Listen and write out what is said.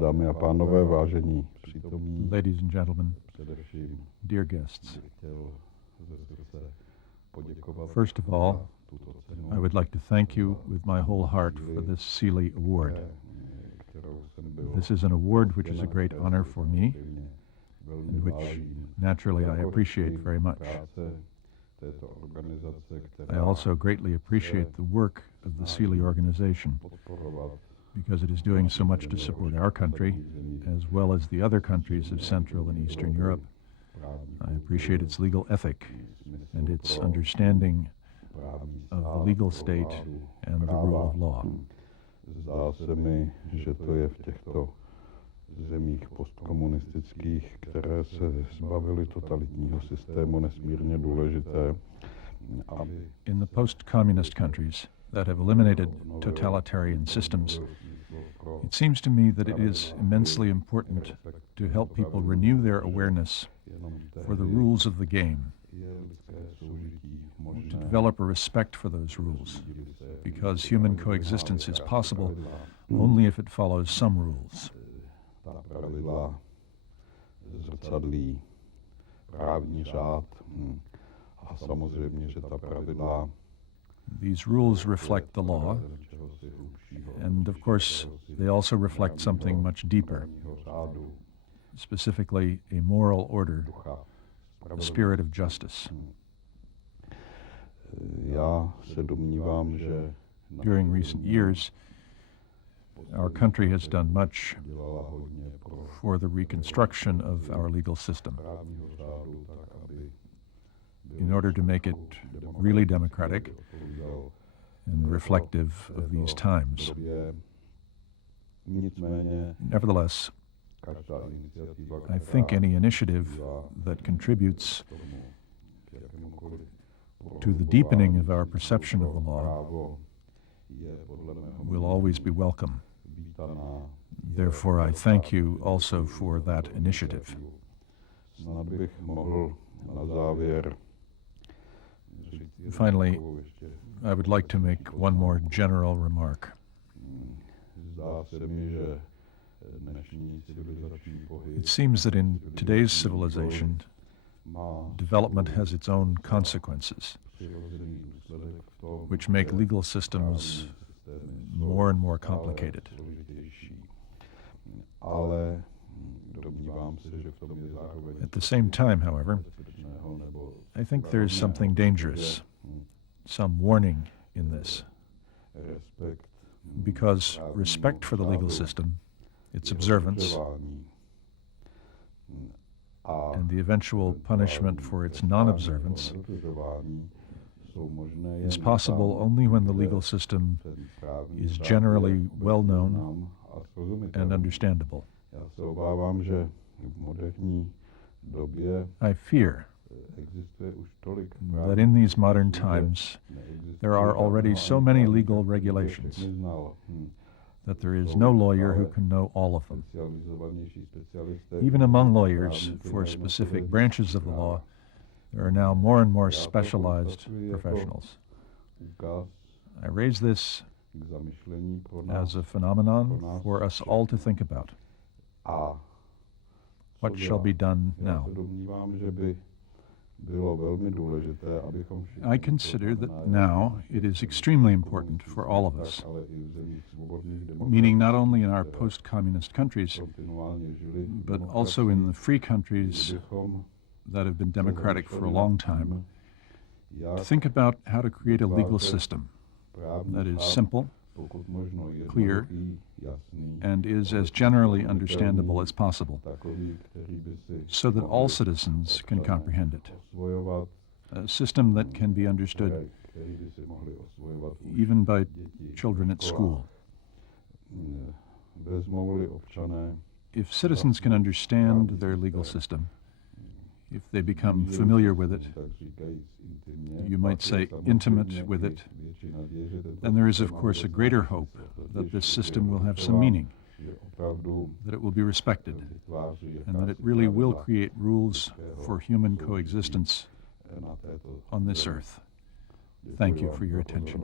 Dámy a pánové, vážení přítomní, Ladies and gentlemen, především dear guests, chtěl ze srdce poděkovat first of all, za tuto cenu, I would like to thank you with my whole heart for this CEELI Award. kterou jsem byl This is an award which is a great honor for me, velmi and which vážím. naturally I appreciate very much. Práce této organizace, I která also greatly appreciate the work of the CEELI organization podporovat because it is doing so much to support our country as well as the other countries of Central and Eastern Europe. I appreciate its legal ethic and its understanding of the legal state and the rule of law. Zdá se mi, že to je v těchto zemích postkomunistických, které se zbavily totalitního systému, nesmírně důležité, aby In the post-communist countries that have eliminated totalitarian systems, it seems to me that it is immensely important to help people renew their awareness for the rules of the game, to develop a respect for those rules, because human coexistence is possible only if it follows some rules. Ta pravidla zrcadlí právní řád a samozřejmě, že ta pravidla These rules reflect the law, and of course, they also reflect something much deeper, specifically a moral order, a spirit of justice. Já se domnívám, že During recent years, our country has done much dělala hodně pro for the reconstruction of our legal system právního řádu, tak aby in order to make it really democratic odpovídal and reflective of these times. době. Nicméně Nevertheless, každá iniciativa, I think any initiative that contributes k jakémukoliv to the deepening of our perception of the law právo je podle mého will always be welcome. vítaná. Therefore, I thank you also for that initiative. Snad bych mohl na závěr říct Finally, takovou ještě. I would like to make one more general remark. Zdá se mi, že dnešní civilizační pohyb It seems that in today's civilization, má development has its own consequences, přirozený důsledek v tom, which make legal systems more and more complicated. složitější. Ale domnívám se, že v tom je zároveň At the same time, however, bezpečného nebo I think there is something dangerous, some warning in this, respekt because respect for the legal system, its observance, dodržování a and the eventual punishment for its non-observance dodržování jsou možné is jen possible tam, only when the kde legal system ten právní is řád generally je well known nám a srozumitelný. and understandable. Já se obávám, že v moderní době I fear existuje už tolik that in these modern times there are already so many legal regulations that there is no lawyer who can know all of them. Even among lawyers for specific branches of the law, there are now more and more specialized professionals. I raise this as a phenomenon for us all to think about. What shall be done now? I consider that now it is extremely important for all of us, meaning not only in our post-communist countries, but also in the free countries that have been democratic for a long time, to think about how to create a legal system that is simple, clear, and is as generally understandable as possible, so that all citizens can comprehend it. A system that can be understood even by children at school. If citizens can understand their legal system, if they become familiar with it, you might say intimate with it, then there is of course a greater hope that this system will have some meaning, that it will be respected, and that it really will create rules for human coexistence on this earth. Thank you for your attention.